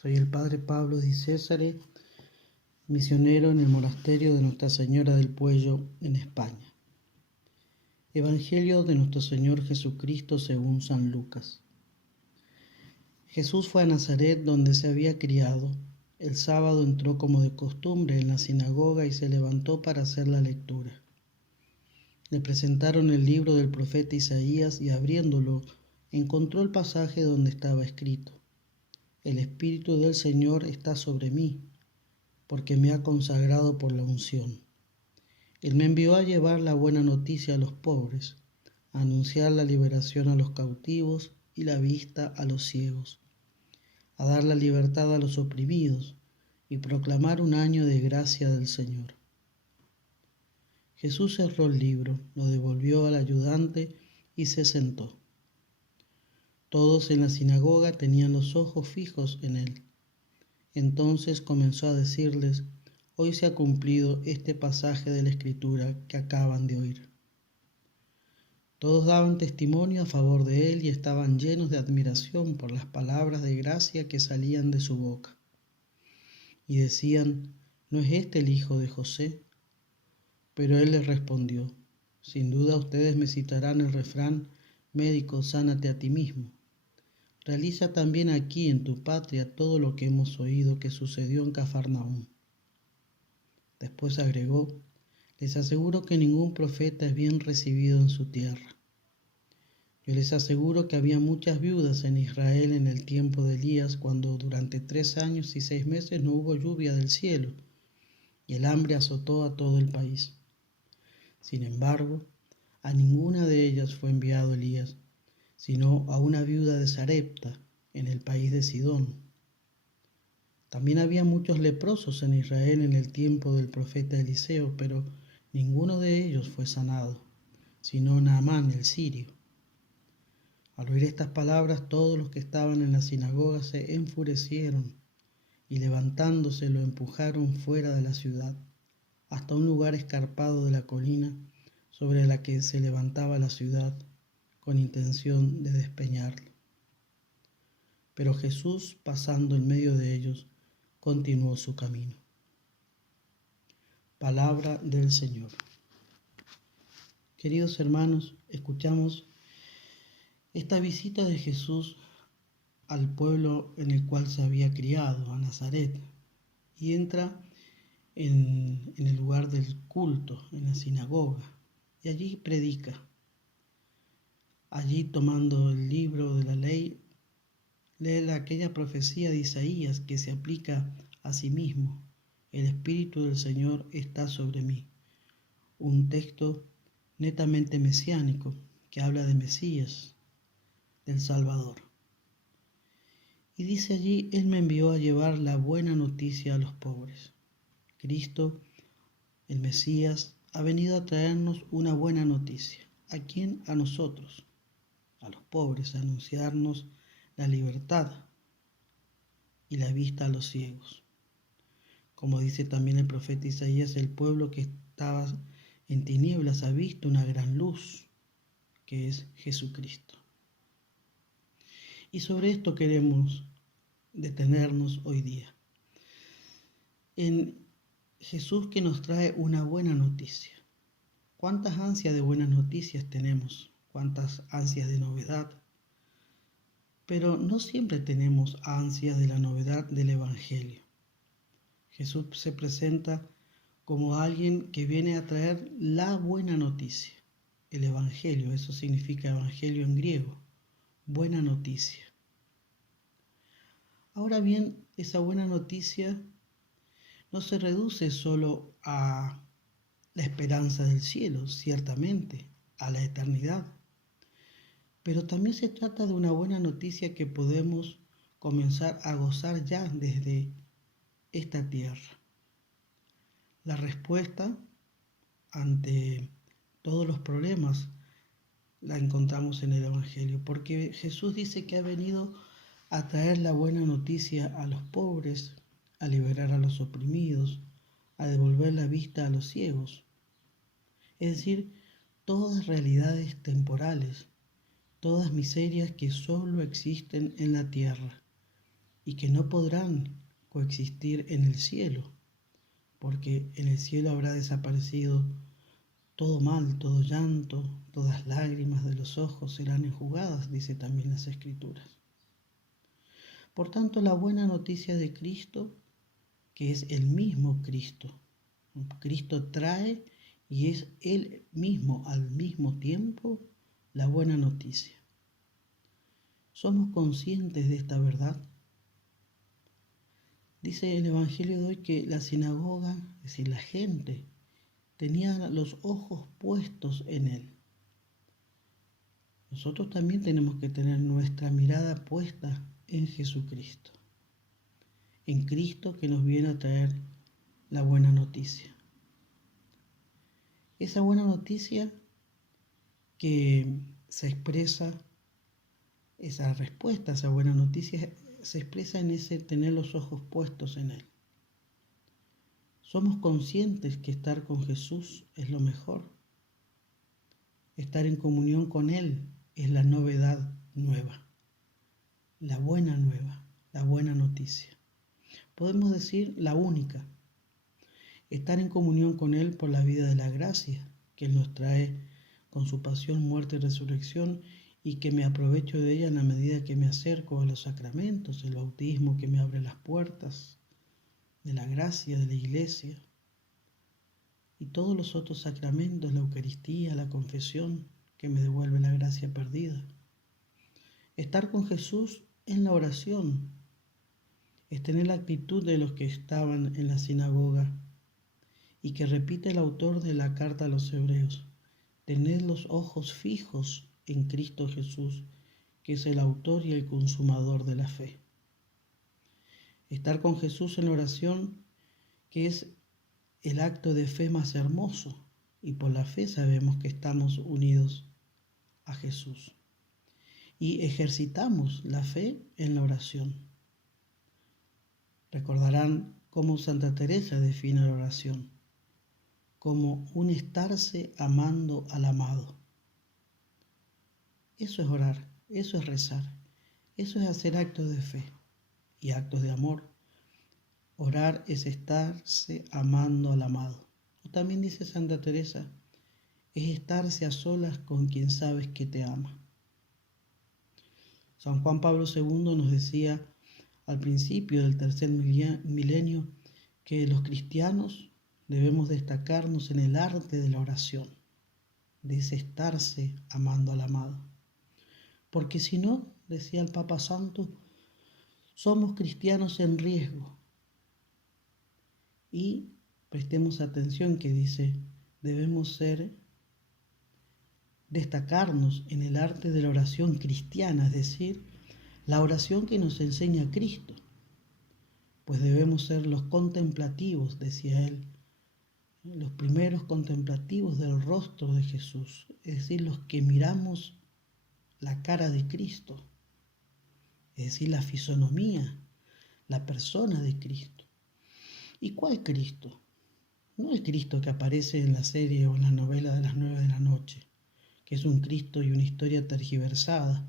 Soy el padre Pablo Di Césare, misionero en el monasterio de Nuestra Señora del Puello, en España. Evangelio de nuestro Señor Jesucristo según San Lucas. Jesús fue a Nazaret, donde se había criado. El sábado entró como de costumbre en la sinagoga y se levantó para hacer la lectura. Le presentaron el libro del profeta Isaías y abriéndolo, encontró el pasaje donde estaba escrito: El Espíritu del Señor está sobre mí, porque me ha consagrado por la unción. Él me envió a llevar la buena noticia a los pobres, a anunciar la liberación a los cautivos y la vista a los ciegos, a dar la libertad a los oprimidos y proclamar un año de gracia del Señor. Jesús cerró el libro, lo devolvió al ayudante y se sentó. Todos en la sinagoga tenían los ojos fijos en él. Entonces comenzó a decirles: Hoy se ha cumplido este pasaje de la Escritura que acaban de oír. Todos daban testimonio a favor de él y estaban llenos de admiración por las palabras de gracia que salían de su boca. Y decían: ¿No es este el hijo de José? Pero él les respondió: Sin duda ustedes me citarán el refrán: médico, sánate a ti mismo. Realiza también aquí en tu patria todo lo que hemos oído que sucedió en Cafarnaúm. Después agregó: Les aseguro que ningún profeta es bien recibido en su tierra. Yo les aseguro que había muchas viudas en Israel en el tiempo de Elías, cuando durante 3 años y 6 meses no hubo lluvia del cielo, y el hambre azotó a todo el país. Sin embargo, a ninguna de ellas fue enviado Elías, sino a una viuda de Sarepta, en el país de Sidón. También había muchos leprosos en Israel en el tiempo del profeta Eliseo, pero ninguno de ellos fue sanado, sino Naamán el sirio. Al oír estas palabras, todos los que estaban en la sinagoga se enfurecieron y levantándose lo empujaron fuera de la ciudad, hasta un lugar escarpado de la colina sobre la que se levantaba la ciudad, con intención de despeñarlo. Pero Jesús, pasando en medio de ellos, continuó su camino. Palabra del Señor. Queridos hermanos, escuchamos esta visita de Jesús al pueblo en el cual se había criado, a Nazaret, y entra en el lugar del culto, en la sinagoga, y allí predica. Allí, tomando el libro de la ley, lee aquella profecía de Isaías que se aplica a sí mismo: El Espíritu del Señor está sobre mí. Un texto netamente mesiánico que habla de Mesías, del Salvador. Y dice allí: Él me envió a llevar la buena noticia a los pobres. Cristo, el Mesías, ha venido a traernos una buena noticia. ¿A quién? A nosotros, a los pobres, a anunciarnos la libertad y la vista a los ciegos. Como dice también el profeta Isaías, el pueblo que estaba en tinieblas ha visto una gran luz, que es Jesucristo. Y sobre esto queremos detenernos hoy día. En Jesús, que nos trae una buena noticia. ¿Cuántas ansias de buenas noticias tenemos? ¿Cuántas ansias de novedad? Pero no siempre tenemos ansias de la novedad del Evangelio. Jesús se presenta como alguien que viene a traer la buena noticia. El Evangelio, eso significa Evangelio en griego, buena noticia. Ahora bien, esa buena noticia no se reduce solo a la esperanza del cielo, ciertamente, a la eternidad, pero también se trata de una buena noticia que podemos comenzar a gozar ya desde esta tierra. La respuesta ante todos los problemas la encontramos en el Evangelio, porque Jesús dice que ha venido a traer la buena noticia a los pobres, a liberar a los oprimidos, a devolver la vista a los ciegos. Es decir, todas realidades temporales, todas miserias que solo existen en la tierra, y que no podrán coexistir en el cielo, porque en el cielo habrá desaparecido todo mal, todo llanto, todas lágrimas de los ojos serán enjugadas, dice también las Escrituras. Por tanto, la buena noticia de Cristo, que es el mismo Cristo, Cristo trae y es Él mismo al mismo tiempo la buena noticia. ¿Somos conscientes de esta verdad? Dice el Evangelio de hoy que la sinagoga, es decir, la gente, tenía los ojos puestos en Él. Nosotros también tenemos que tener nuestra mirada puesta en Jesucristo, en Cristo que nos viene a traer la buena noticia. Esa buena noticia que se expresa, esa respuesta a esa buena noticia se expresa en ese tener los ojos puestos en Él. Somos conscientes que estar con Jesús es lo mejor. Estar en comunión con Él es la novedad nueva, la buena nueva, la buena noticia. Podemos decir la única. Estar en comunión con Él por la vida de la gracia que Él nos trae con su pasión, muerte y resurrección, y que me aprovecho de ella en la medida que me acerco a los sacramentos, el bautismo que me abre las puertas de la gracia, de la iglesia, y todos los otros sacramentos, la Eucaristía, la confesión, que me devuelve la gracia perdida. Estar con Jesús en la oración es tener la actitud de los que estaban en la sinagoga y que repite el autor de la carta a los Hebreos: tener los ojos fijos en Cristo Jesús, que es el autor y el consumador de la fe. Estar con Jesús en la oración, que es el acto de fe más hermoso, y por la fe sabemos que estamos unidos a Jesús. Y ejercitamos la fe en la oración. Recordarán cómo Santa Teresa define la oración: como un estarse amando al amado. Eso es orar, eso es rezar, eso es hacer actos de fe y actos de amor. Orar es estarse amando al amado. O también dice Santa Teresa, es estarse a solas con quien sabes que te ama. San Juan Pablo II nos decía al principio del tercer milenio que los cristianos debemos destacarnos en el arte de la oración, de ese estarse amando al amado. Porque si no, decía el Papa Santo, somos cristianos en riesgo. Y prestemos atención que dice, debemos destacarnos en el arte de la oración cristiana, es decir, la oración que nos enseña Cristo. Pues debemos ser los contemplativos, decía él, los primeros contemplativos del rostro de Jesús, es decir, los que miramos la cara de Cristo, es decir, la fisonomía, la persona de Cristo. ¿Y cuál Cristo? No el Cristo que aparece en la serie o en la novela de las 9 de la noche, que es un Cristo y una historia tergiversada,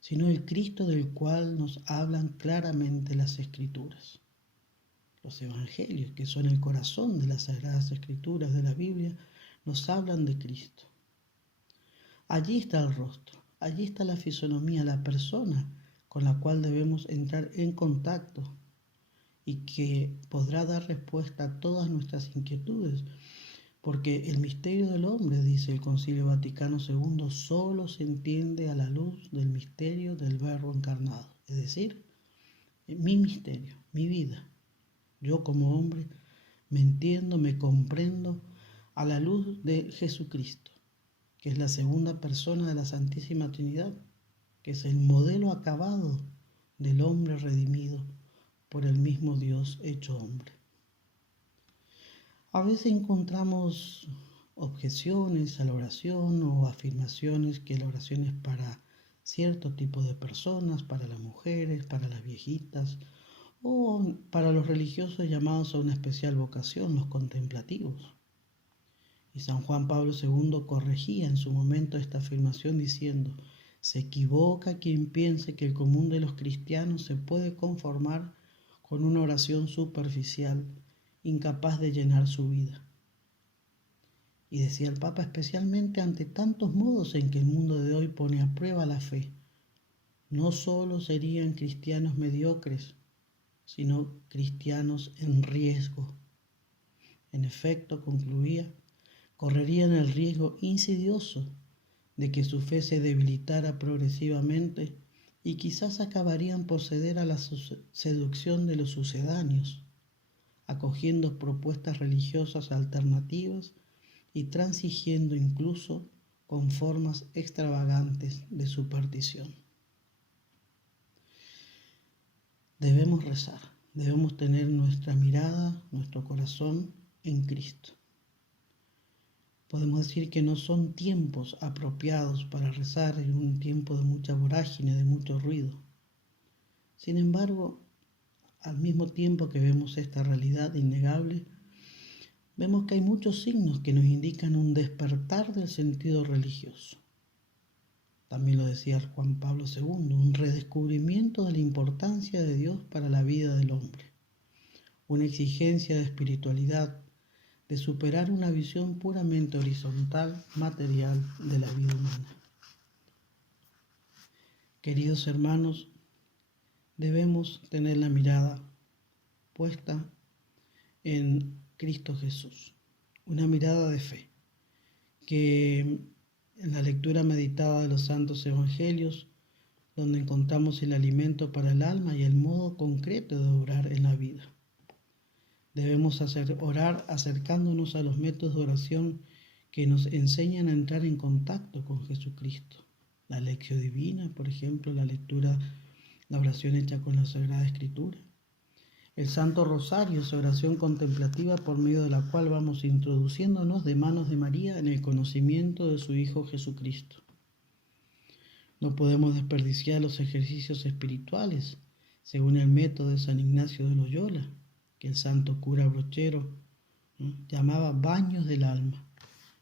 sino el Cristo del cual nos hablan claramente las Escrituras. Los Evangelios, que son el corazón de las Sagradas Escrituras de la Biblia, nos hablan de Cristo. Allí está el rostro, allí está la fisonomía, la persona con la cual debemos entrar en contacto y que podrá dar respuesta a todas nuestras inquietudes, porque el misterio del hombre, dice el Concilio Vaticano II, solo se entiende a la luz del misterio del Verbo encarnado, es decir, mi misterio, mi vida. Yo como hombre me entiendo, me comprendo a la luz de Jesucristo, que es la segunda persona de la Santísima Trinidad, que es el modelo acabado del hombre redimido por el mismo Dios hecho hombre. A veces encontramos objeciones a la oración o afirmaciones que la oración es para cierto tipo de personas, para las mujeres, para las viejitas o para los religiosos llamados a una especial vocación, los contemplativos. Y San Juan Pablo II corregía en su momento esta afirmación diciendo, Se equivoca quien piense que el común de los cristianos se puede conformar con una oración superficial, incapaz de llenar su vida. Y decía el Papa, especialmente ante tantos modos en que el mundo de hoy pone a prueba la fe, no solo serían cristianos mediocres, sino cristianos en riesgo. En efecto, concluía, correrían el riesgo insidioso de que su fe se debilitara progresivamente y quizás acabarían por ceder a la seducción de los sucedáneos, acogiendo propuestas religiosas alternativas y transigiendo incluso con formas extravagantes de superstición. Debemos rezar, debemos tener nuestra mirada, nuestro corazón en Cristo. Podemos decir que no son tiempos apropiados para rezar en un tiempo de mucha vorágine, de mucho ruido. Sin embargo, al mismo tiempo que vemos esta realidad innegable, vemos que hay muchos signos que nos indican un despertar del sentido religioso. También lo decía Juan Pablo II, un redescubrimiento de la importancia de Dios para la vida del hombre, una exigencia de espiritualidad, de superar una visión puramente horizontal, material de la vida humana. Queridos hermanos, debemos tener la mirada puesta en Cristo Jesús, una mirada de fe, que en la lectura meditada de los santos evangelios, donde encontramos el alimento para el alma y el modo concreto de orar en la vida. Debemos orar acercándonos a los métodos de oración que nos enseñan a entrar en contacto con Jesucristo. La lección divina, por ejemplo, la oración hecha con la Sagrada Escritura. El Santo Rosario es oración contemplativa por medio de la cual vamos introduciéndonos de manos de María en el conocimiento de su Hijo Jesucristo. No podemos desperdiciar los ejercicios espirituales, según el método de San Ignacio de Loyola, que el santo cura Brochero llamaba baños del alma,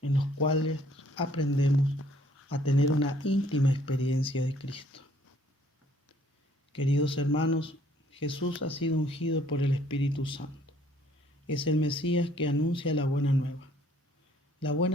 en los cuales aprendemos a tener una íntima experiencia de Cristo. Queridos hermanos, Jesús ha sido ungido por el Espíritu Santo. Es el Mesías que anuncia la buena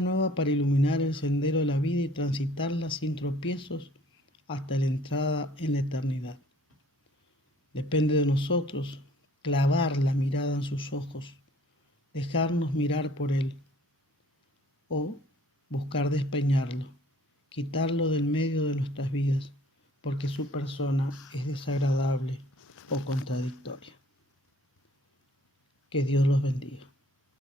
nueva para iluminar el sendero de la vida y transitarla sin tropiezos hasta la entrada en la eternidad. Depende de nosotros clavar la mirada en sus ojos, dejarnos mirar por Él, o buscar despeñarlo, quitarlo del medio de nuestras vidas, porque su persona es desagradable o contradictoria. Que Dios los bendiga.